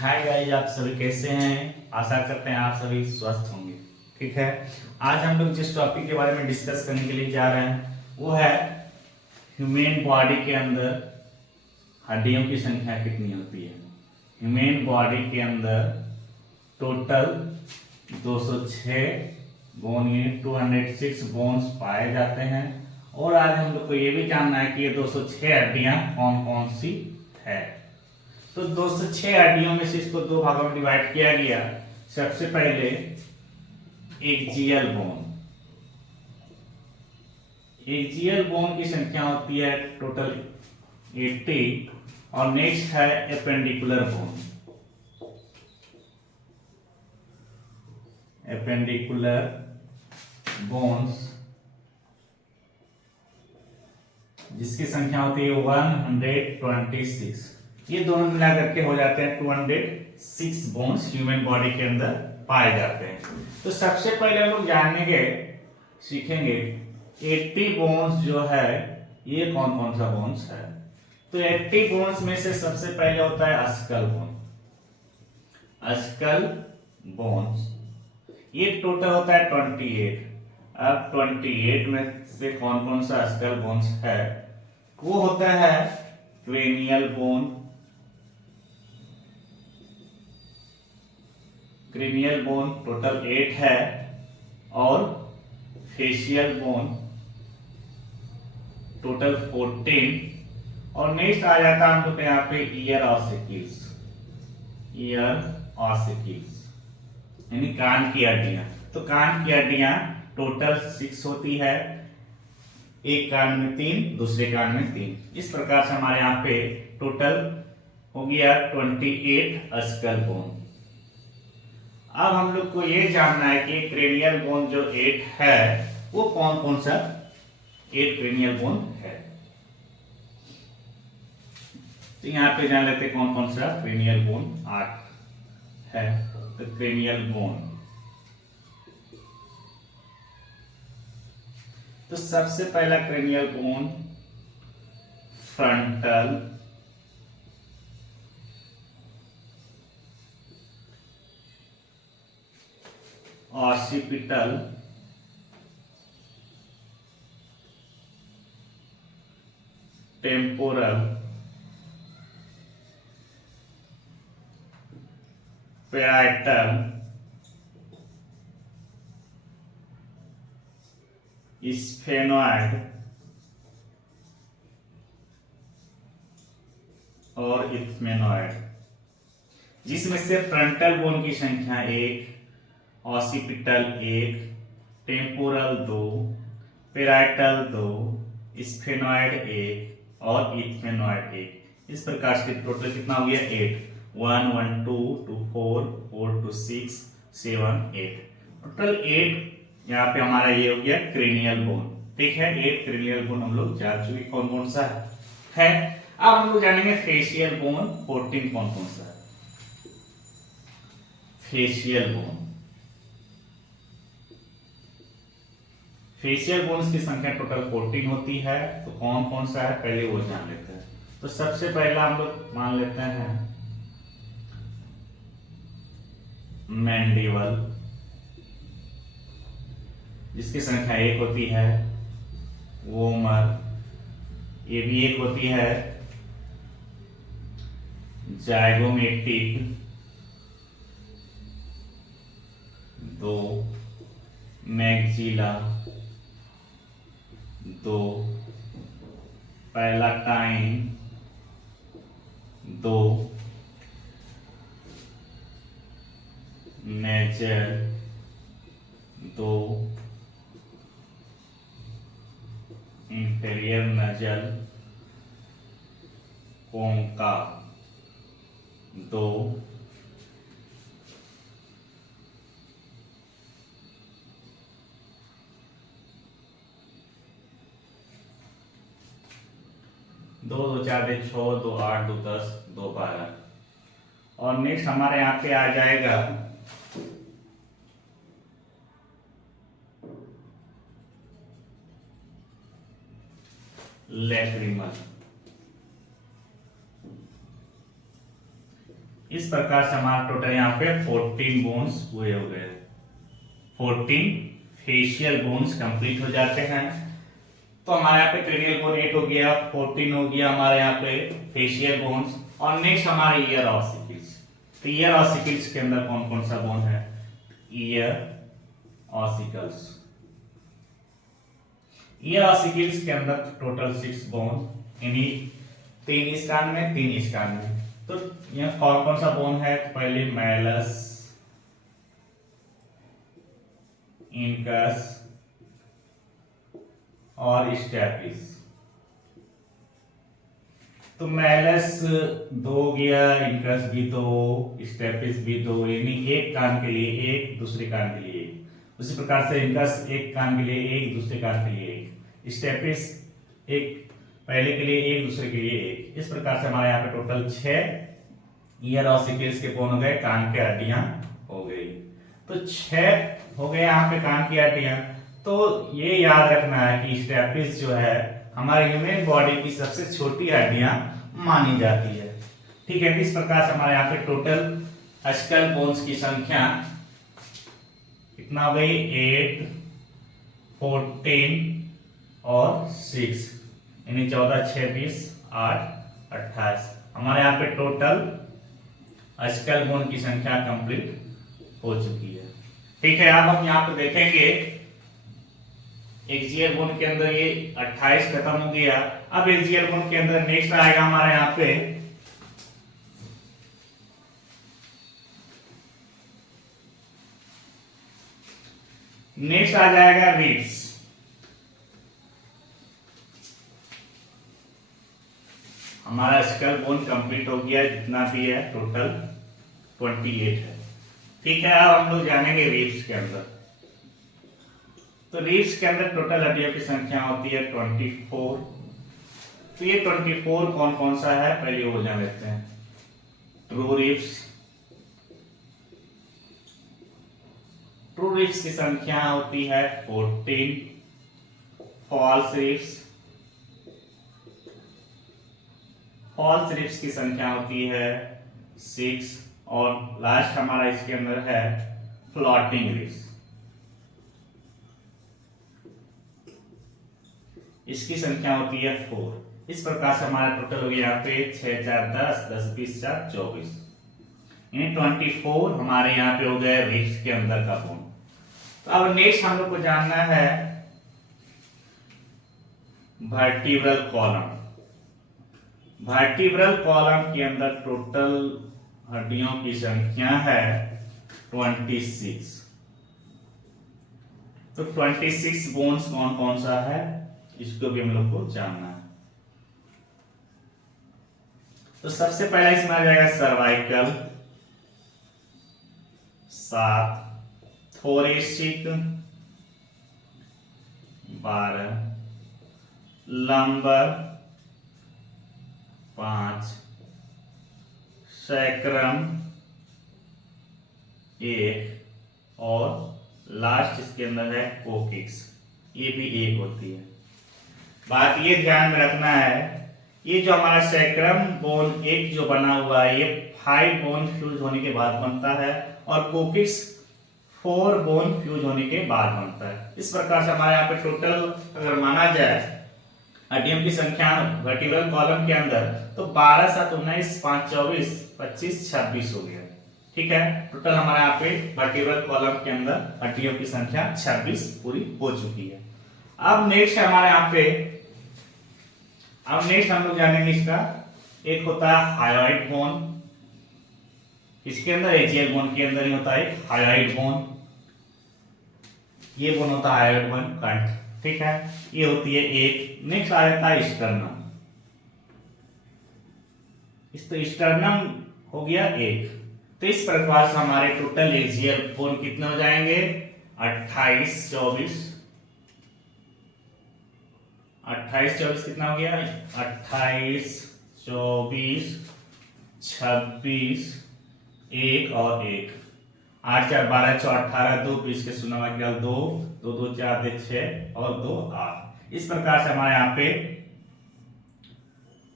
Hi guys, आप सभी कैसे हैं। आशा करते हैं आप सभी स्वस्थ होंगे। ठीक है, आज हम लोग जिस टॉपिक के बारे में डिस्कस करने के लिए जा रहे हैं वो है ह्यूमन बॉडी के अंदर हड्डियों की संख्या कितनी होती है। ह्यूमन बॉडी के अंदर टोटल 206 बोन यूनिट 206 बोन्स पाए जाते हैं। और आज हम लोग को ये भी जानना है कि ये 206 हड्डियां कौन कौन सी है। तो 206 हड्डियों में से इसको दो भागों में डिवाइड किया गया। सबसे पहले एक्सियल बोन। एक्सियल बोन की संख्या होती है टोटल 80। और नेक्स्ट है एपेंडिकुलर बोन। एपेंडिकुलर बोन्स जिसकी संख्या होती है 126। ये दोनों मिला करके हो जाते हैं 206 बोन्स ह्यूमन बॉडी के अंदर पाए जाते हैं। तो सबसे पहले हम लोग जानने के सीखेंगे 80 बोन्स जो है ये कौन कौन सा बोन्स है। तो 80 बोन्स में से सबसे पहले होता है स्कल बोन। स्कल बोन्स ये टोटल होता है 28। अब 28 में से कौन कौन सा स्कल बोन्स है वो होता है cranial bone. Cranial bone total 8 है। और फेशियल बोन टोटल 14। और नेक्स्ट आ जाता है हम लोग यहाँ पे ईयर ऑसिकल्स। ईयर ऑसिकल्स यानी कान की हड्डियां। तो कान की हड्डियां टोटल 6 होती है। एक कान में 3, दूसरे कान में 3। इस प्रकार से हमारे यहाँ पे टोटल हो गया 28 स्कल बोन। अब हम लोग को ये जानना है कि क्रेनियल बोन जो 8 है वो कौन कौन सा 8 क्रेनियल बोन है। तो यहाँ पे जान लेते कौन कौन सा क्रेनियल बोन 8 है। तो क्रेनियल बोन तो सबसे पहला cranial bone frontal, occipital, temporal, parietal, sphenoid और इथ्मेनॉइड। जिसमें से फ्रंटल बोन की संख्या 1, ऑसिपिटल 1, टेम्पोरल 2, पैराइटल 2, स्फेनॉइड 1 और इथ्मेनॉइड 1। इस प्रकार से टोटल कितना हो गया 8। 1 1 2 2 4 4 2 6 7 8। टोटल 8 यहाँ पे हमारा ये हो गया क्रेनियल बोन। ठीक है, 8 क्रेनियल बोन हम लोग जान चुके कौन कौन सा है। अब हम लोग जानेंगे फेशियल बोन 14 कौन कौन सा है। फेशियल बोन, फेशियल बोन्स की संख्या टोटल 14 होती है। तो कौन कौन सा है पहले वो जान लेते हैं। तो सबसे पहला हम लोग मान लेते हैं मैंडिबल जिसकी संख्या 1 होती है। वोमर ये भी 1 होती है। Zygomatic 2, maxilla 2, palatine 2, nasal 2, inferior nasal concha 2, दो 2 4 6 2 8 2 10 2 12। और नेक्स्ट हमारे यहाँ पे आ जाएगा लैक्रिमल। इस प्रकार से हमारा टोटल यहाँ पे 14 बोन्स पूरे हो गए। 14 फेशियल बोन्स कंप्लीट हो जाते हैं। तो हमारे यहाँ पे क्रेनियल बोन 8 हो गया, 14 हो गया हमारे यहाँ पे फेशियल बोन्स। और नेक्स्ट हमारे ईयर ऑसिकल्स। तो ईयर ऑसिकल्स के अंदर कौन कौन सा बोन है? Ear ossicles. ईयर ऑसिकल्स के अंदर टोटल 6 बोन, यानी 3 इस कान में 3 इस कान में। तो यह कौन कौन सा बोन है? पहले मैलस, इनकस और स्टेपिस। तो मैलस 2 हो गया, इनकस भी 2, स्टेपिस भी 2, यानी एक कान के लिए एक, दूसरे कान के लिए एक। उसी प्रकार से इनकस एक कान के लिए एक, दूसरे कान के लिए एक। स्टेपिस एक, पहले के लिए एक, दूसरे के लिए एक। इस प्रकार से हमारे यहाँ पे टोटल 6 ईयर ऑसिकल्स के बोन हो गए, कान के हड्डियां हो गई। तो 6 हो गए यहाँ पे कान की हड्डियां। तो ये याद रखना है कि स्टेपिस जो है हमारे ह्यूमन बॉडी की सबसे छोटी हड्डियां मानी जाती है। ठीक है, इस प्रकार से हमारे यहाँ पे टोटल स्कल बोन्स की संख्या कितना हो गई? 8, 14 और 6, यानी 14, 6, 20, 8, 28। हमारे यहाँ पे टोटल स्कल बोन की संख्या कंप्लीट हो चुकी है। ठीक है, अब हम यहाँ पे देखेंगे एक्सियल बोन के अंदर ये 28 खत्म हो गया। अब एक्सियल बोन के अंदर नेक्स्ट आएगा हमारे यहाँ पे नेक्स्ट आ जाएगा रिब्स। हमारा स्कल बोन कंप्लीट हो गया, जितना भी है टोटल 28 है। ठीक है, अब हम लोग जानेंगे रिब्स के अंदर। तो रिब्स के अंदर टोटल हड्डियों की संख्या होती है 24। तो ये 24 कौन कौन सा है पहले वो जान लेते हैं। ट्रू रिब्स, ट्रू रिब्स की संख्या होती है 14। फॉल्स रिब्स, फॉल्स रिब्स की संख्या होती है 6। और लास्ट हमारा इसके अंदर है फ्लोटिंग रिब्स, इसकी संख्या होती है 4। इस प्रकार से हमारा टोटल हो गया यहाँ पे 6, 4, 10, 10, 20, 4, 24, यानी 24 हमारे यहाँ पे हो गए रिब्स के अंदर का बोन। तो अब नेक्स्ट हम लोग को जानना है वर्टिब्रल कॉलम। वर्टिब्रल कॉलम के अंदर टोटल हड्डियों की संख्या है 26। तो 26 बोन्स कौन कौन सा है इसको भी हम लोग को जानना है। तो सबसे पहला इसमें आ जाएगा सर्वाइकल 7, थोरेसिक 12, लंबर 5, सैक्रम 1 और लास्ट इसके अंदर है कोकिक्स, ये भी 1 होती है। बात ये ध्यान में रखना है, ये जो हमारा सैक्रम बोन एक जो बना हुआ है ये 5 बोन फ्यूज होने के बाद बनता है और कोकिक्स 4 बोन फ्यूज होने के बाद बनता है। इस प्रकार से हमारे यहाँ पे टोटल अगर माना जाए हड्डियों की संख्या वर्टिब्रल कॉलम के अंदर तो 12, 7, 19, 5, 24, 25, 26 हो गया। ठीक है, टोटल हमारे यहाँ पे वर्टिब्रल कॉलम के अंदर हड्डियों की संख्या 26 पूरी हो चुकी है। अब नेक्स्ट है हमारे यहाँ पे, अब नेक्स्ट हम लोग जानेंगे इसका, एक होता है हायोइड बोन। इसके अंदर एक्सियल बोन के अंदर ही होता है हायोइड बोन। ये बोन होता है हायोइड बोन कंठ। ठीक है, ये होती है एक। नेक्स्ट आ जाता है स्टर्नम। इस तो स्टर्नम हो गया एक। तो इस प्रकार से हमारे टोटल एक्सियल बोन कितने हो जाएंगे 28, 24, 28, 24 कितना हो गया 28, 24, 26, 1 और 1, 8, 4, 12, 14, 18, 2, 20 के सुना 2, 2, 2, 4, 6 और 2, 8। इस प्रकार से हमारे यहाँ पे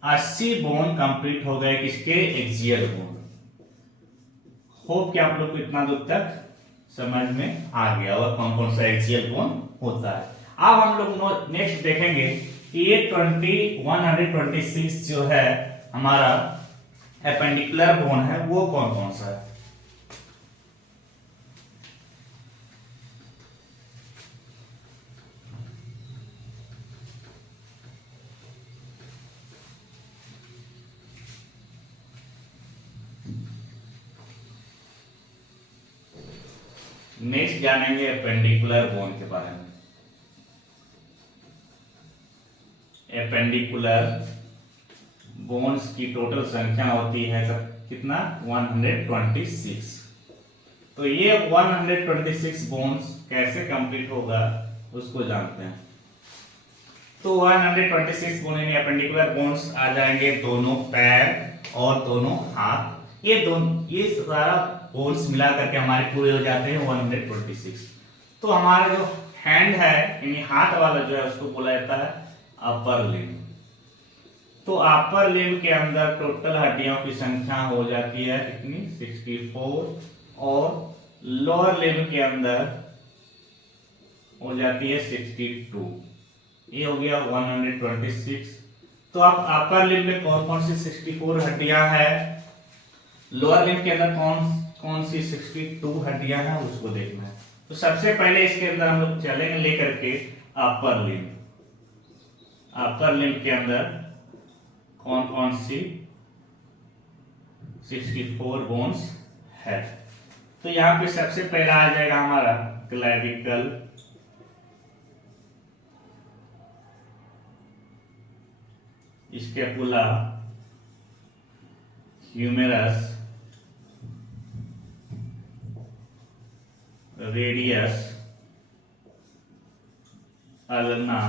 80 बोन कंप्लीट हो गए किसके एक्सियल बोन। होप कि आप लोग को इतना दूर तक समझ में आ गया और कौन कौन सा एक्सियल बोन होता है। अब हम लोग नेक्स्ट देखेंगे कि ये 126 जो है हमारा एपेंडिकुलर बोन है वो कौन कौन सा है। नेक्स्ट जानेंगे एपेंडिकुलर बोन के बारे में। एपेंडिकुलर बोन्स की टोटल संख्या होती है कितना 126। तो ये 126 बोन्स कैसे कंप्लीट होगा उसको जानते हैं। तो 126 बोन यानी एपेंडिकुलर बोन्स आ जाएंगे दोनों पैर और दोनों हाथ। ये सारा बोन्स मिला करके हमारे पूरे हो जाते हैं 126। तो हमारा जो हैंड है यानी हाथ वाला जो है उसको बोला जाता है अपर लिम्ब। तो अपर लिम्ब के अंदर टोटल हड्डियों की संख्या हो जाती है कितनी 64 और लोअर लिम्ब के अंदर हो जाती है 62। ये हो गया 126। तो अब अपर लिम्ब में कौन कौन सी 64 हड्डियां हैं, लोअर लिम्ब के अंदर कौन कौन सी 62 हड्डियां हैं उसको देखना है। तो सबसे पहले इसके अंदर हम लोग चलेंगे लेकर के अपर लिम्ब। अपर लिम्ब के अंदर कौन कौन सी 64 बोन्स है। तो यहाँ पे सबसे पहला आ जाएगा हमारा clavicle, scapula, humerus, radius, ulna,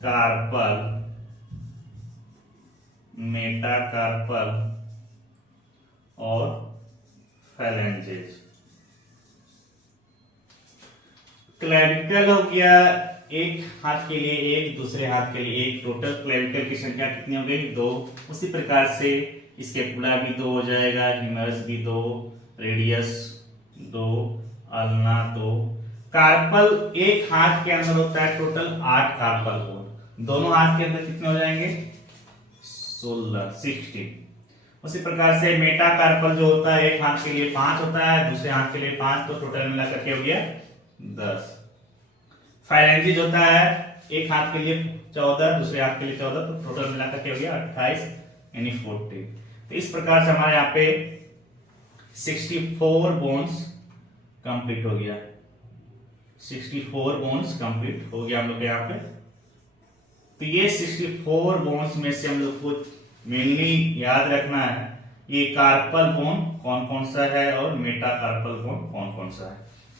carpal, metacarpal और फैलेंजेस। क्लैविकल हो गया एक हाथ के लिए एक, दूसरे हाथ के लिए एक। टोटल क्लैविकल की संख्या कितनी हो गई 2। उसी प्रकार से स्कैपुला भी 2 हो जाएगा, ह्यूमेरस भी 2, रेडियस 2, अल्ना 2। कार्पल एक हाथ के अंदर होता है टोटल 8 कार्पल बोन। दोनों हाथ के अंदर कितने हो जाएंगे 16। उसी प्रकार से मेटाकार्पल जो होता है एक हाथ के लिए 5 होता है, दूसरे हाथ के लिए 5, तो टोटल मिला करके हो गया 10। फाइलेंजेस होता है एक हाथ के लिए 14, दूसरे हाथ के लिए 14, तो टोटल मिला करके हो गया 28 यानी 40। तो इस प्रकार से हमारे यहाँ पे 64 बोन्स कंप्लीट हो गया। 64 बोन्स कंप्लीट हो गया हम लोग यहाँ पे। तो ये 64 बोन्स में से हम लोग को मेनली याद रखना है ये कार्पल बोन कौन कौन सा है और मेटाकार्पल बोन कौन कौन सा है।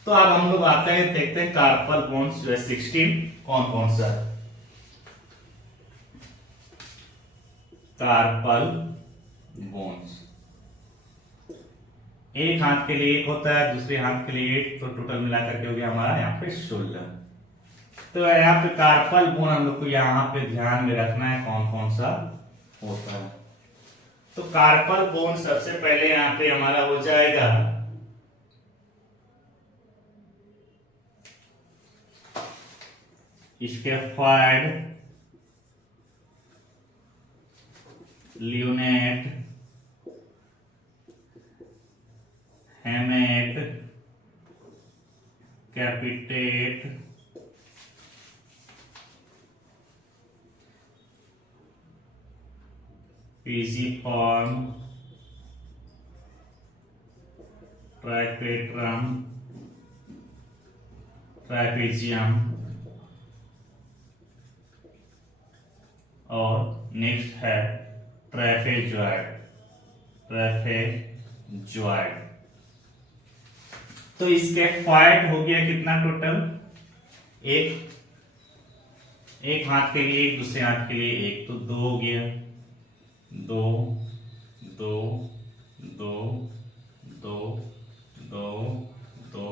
तो अब हम लोग आते हैं देखते हैं कार्पल बोन्स जो है 16 कौन कौन सा है। कार्पल बोन्स एक हाथ के लिए एक होता है, दूसरे हाथ के लिए एक, तो टोटल मिलाकर के हो गया हमारा यहाँ पे 16। तो यहाँ पे कार्पल बोन हम लोग को यहाँ पे ध्यान में रखना है कौन कौन सा होता है। तो कार्पल बोन सबसे पहले यहाँ पे हमारा हो जाएगा scaphoid, lunate, hamate, capitate, pisiform, triquetrum, trapezium और नेक्स्ट है ट्रैपेजॉइड। ट्रैपेजॉइड। तो इसके फाइट हो गया कितना टोटल, एक हाथ के लिए एक, दूसरे हाथ के लिए एक, तो 2 हो गया। 2 2 2 2 2 2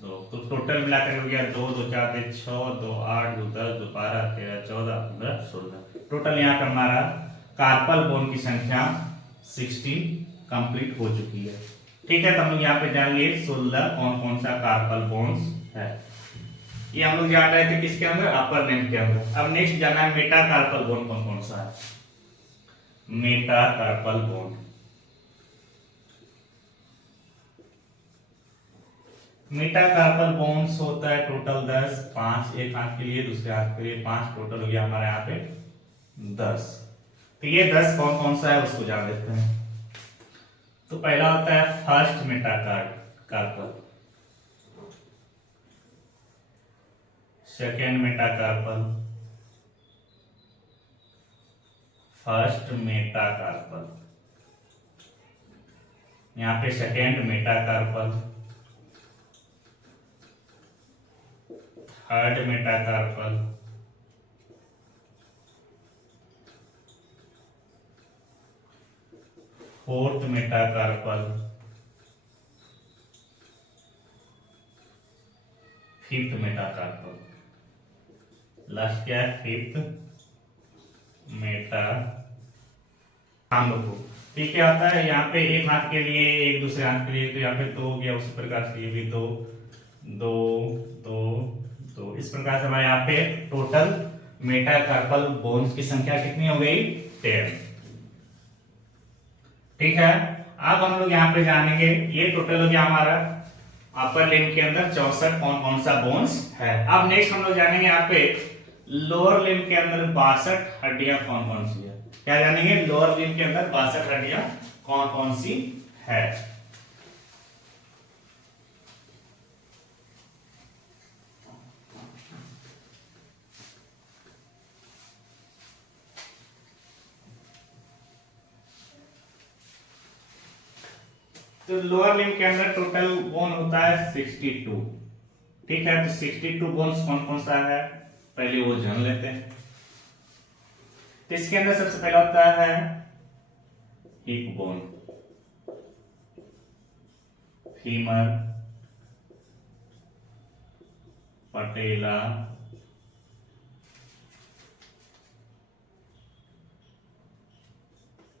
2, तो टोटल मिलाकर हो गया 2 2 4 6 2 8 2 10 2 12 13 14 15 16। टोटल यहाँ पर हमारा कार्पल बोन की संख्या 16 कंप्लीट हो चुकी है। ठीक है, तो हम लोग यहाँ पे जान लिए 16 कौन कौन सा कार्पल बॉन्ड्स है। ये हम लोग जान रहे थे किसके अंदर, अपर लेंथ के अंदर। अब नेक्स्ट जाना है मेटा कार्पल बॉन्ड कौन कौन सा है। Metacarpal bond, metacarpal bonds होता है टोटल 10, 5 एक हाथ के लिए, दूसरे हाथ के लिए 5, टोटल हो गया हमारे यहाँ पे 10। तो ये 10 कौन कौन सा है उसको जान लेते हैं। तो पहला होता है first metacarpal, second metacarpal, first metacarpal, यहाँ पे second metacarpal, third metacarpal, fourth metacarpal, fifth metacarpal, last क्या है, फिफ्थ मेटा। हम लोग को ठीक है आता है यहाँ पे एक हाथ के लिए, एक दूसरे हाथ के लिए, तो यहाँ पे 2 हो गया, उसी प्रकार से ये भी 2 2 2 2। इस प्रकार से हमारे यहाँ पे टोटल मेटा कार्पल बोन्स की संख्या कितनी हो गई, 10। ठीक है, अब हम लोग यहाँ पे जानेंगे, ये टोटल हो गया हमारा अपर लिम्ब के अंदर 64 कौन कौन सा बोन्स है। अब नेक्स्ट हम लोग जानेंगे यहाँ पे लोअर लिम्ब के अंदर 62 हड्डियां कौन कौन सी है। क्या जानेंगे, लोअर लिम्ब के अंदर 62 हड्डियां कौन कौन सी है। तो लोअर लिम्ब के अंदर टोटल बोन होता है 62। ठीक है, तो 62 बोन्स कौन कौन सा है पहले वो जान लेते हैं। तो इसके अंदर सबसे पहला होता है हिप बोन, फीमर, पटेला,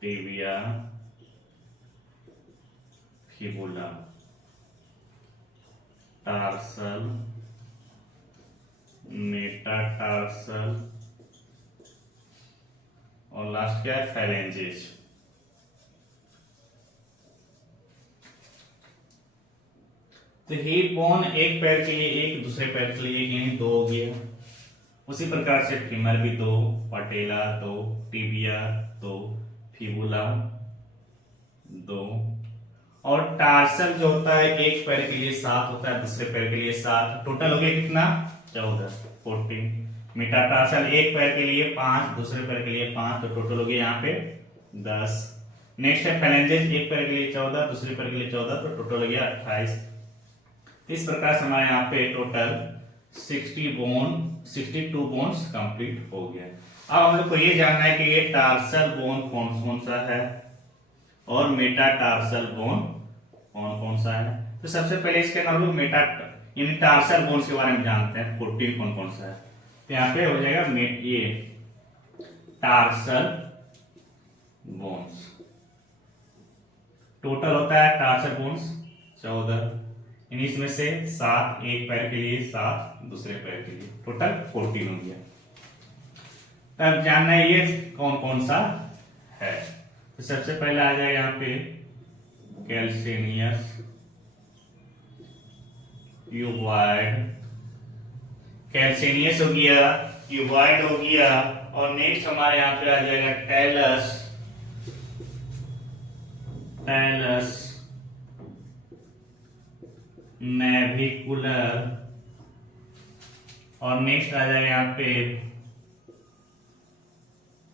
टिबिया, फिबुला, टार्सल, मेटाटार्सल और लास्ट क्या है, फैलेंजेस। तो हिप बोन एक पैर के लिए एक, दूसरे पैर के लिए एक, यानी 2 हो गया। उसी प्रकार से फीमर भी 2, पटेला 2, टिबिया 2, फिबुला 2 और टार्सल जो होता है एक पैर के लिए 7 होता है, दूसरे पैर के लिए 7। टोटल हो गया कितना, 14 14। मेटाटार्सल एक पैर के लिए 5, दूसरे पैर के लिए 5, तो टोटल हो गया यहाँ पे 10। नेक्स्ट है फैलेंजेस, एक पैर के लिए 14, दूसरे पैर के लिए 14, तो टोटल हो गया 28। इस प्रकार से हमारे यहाँ पे टोटल 62 बोन्स कंप्लीट हो गया। अब हम लोग को ये जानना है कि ये टार्सल बोन कौन कौन सा है और मेटाटार्सल बोन कौन कौन सा है। तो सबसे पहले इसके अंदर हम लोग मेटा यानी टार्सल बोन्स के बारे में जानते हैं, 14 कौन कौन सा है। तो यहाँ पे हो जाएगा ये टार्सल बोन्स, टोटल होता है टार्सल बोन्स 14, इसमें से 7 एक पैर के लिए, 7 दूसरे पैर के लिए, टोटल 14 हो गया। तब जानना है ये कौन कौन सा है। तो सबसे पहले आ जाएगा यहाँ पे कैल्सिनियस, क्यूबॉइड, कैल्सिनियस हो गया, क्यूबॉइड हो गया और नेक्स्ट हमारे यहाँ पे आ जाएगा टेलस, टेलस, नेविकुलर और नेक्स्ट आ जाएगा यहाँ पे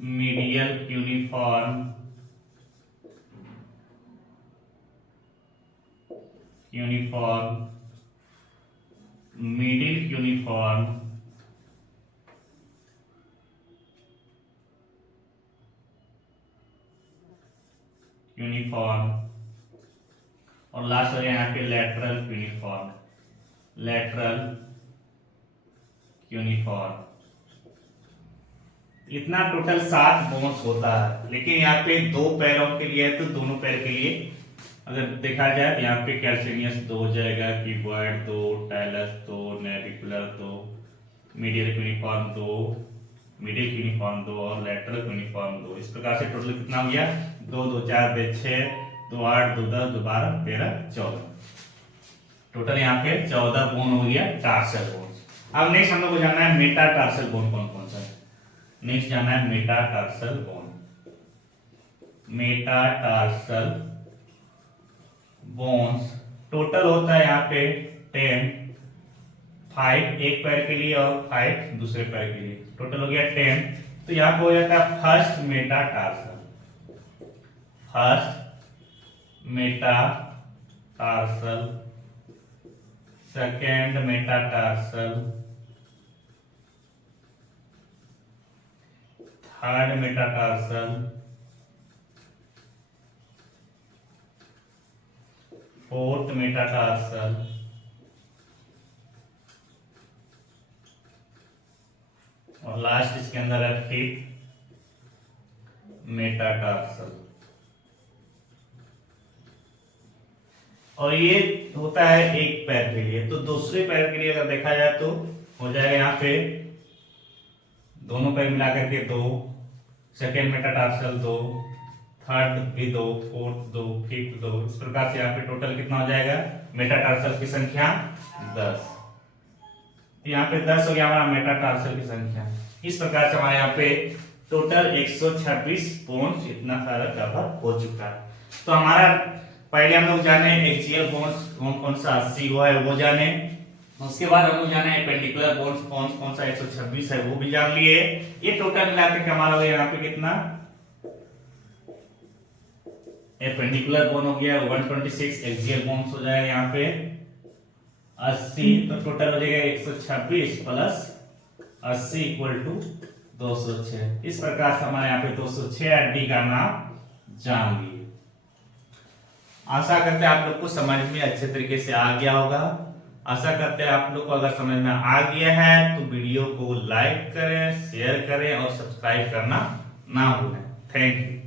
medial cuneiform, uniform, middle uniform, uniform और लास्ट हो गया यहाँ पे लेटरल यूनिफॉर्म, लेटरल यूनिफॉर्म। इतना टोटल 7 बॉन्ड्स होता है, लेकिन यहाँ पे 2 पैरों के लिए है तो दोनों पैर के लिए अगर देखा जाए तो यहाँ पे कैल्सिनियस 2 हो जाएगा, cuboid 2, tiles 2, navicular 2, medial cuneiform 2, middle cuneiform 2 और लेटरल क्यूनिफॉर्म 2। इस प्रकार से टोटल कितना हो गया 2 2 4 2 6 2 8 2 10 2 12 13 14। टोटल यहाँ पे 14 बोन हो गया टार्सल बोन। अब नेक्स्ट हम लोग को जानना है मेटाटार्सल बोन कौन कौन सा है। नेक्स्ट जानना है metatarsal bone. Metatarsal bones total होता है यहाँ पे 10, 5 एक पैर के लिए और 5 दूसरे पैर के लिए, टोटल हो गया 10। तो यहाँ पे हो जाता है first metatarsal, first metatarsal, second metatarsal, third metatarsal, fourth metatarsal, और लास्ट इसके अंदर है फिफ्थ मेटाटार्सल। और ये होता है एक पैर के लिए। तो दूसरे पैर के लिए अगर देखा जाए तो हो जाएगा यहाँ पे दोनों पैर मिलाकर के 2, सेकेंड मेटाटार्सल 2, थर्ड भी 2, फोर्थ 2, फिफ्थ 2। इस प्रकार से यहाँ पे टोटल कितना हो जाएगा मेटाटार्सल की संख्या 10। तो यहाँ पे 10 हो गया हमारा मेटाटार्सल की संख्या। इस प्रकार से हमारे यहाँ पे टोटल 126 बोन्स इतना सारा कवर हो चुका है। तो हमारा पहले हम लोग जाने एक्सियल बोन्स कौन कौन सा 80 हुआ है वो जाने, उसके बाद हम लोग जाने एपेंडिकुलर बोन्स कौन कौन सा 126 है वो भी जान लिए। ये टोटल मिलाकर के हमारा हो गया यहाँ पे कितना, एपेंडिकुलर बोन हो गया 126, एक्सियल बोन्स हो जाएगा यहाँ पे 80। तो टोटल हो जाएगा 126 प्लस 80 इक्वल टू 206। इस प्रकार से हमारे यहाँ पे 206 हड्डी का नाम जान लिए। आशा करते हैं आप लोग को समझ में अच्छे तरीके से आ गया होगा। आशा करते हैं आप लोग को अगर समझ में आ गया है तो वीडियो को लाइक करें, शेयर करें और सब्सक्राइब करना ना भूलें। Thank you.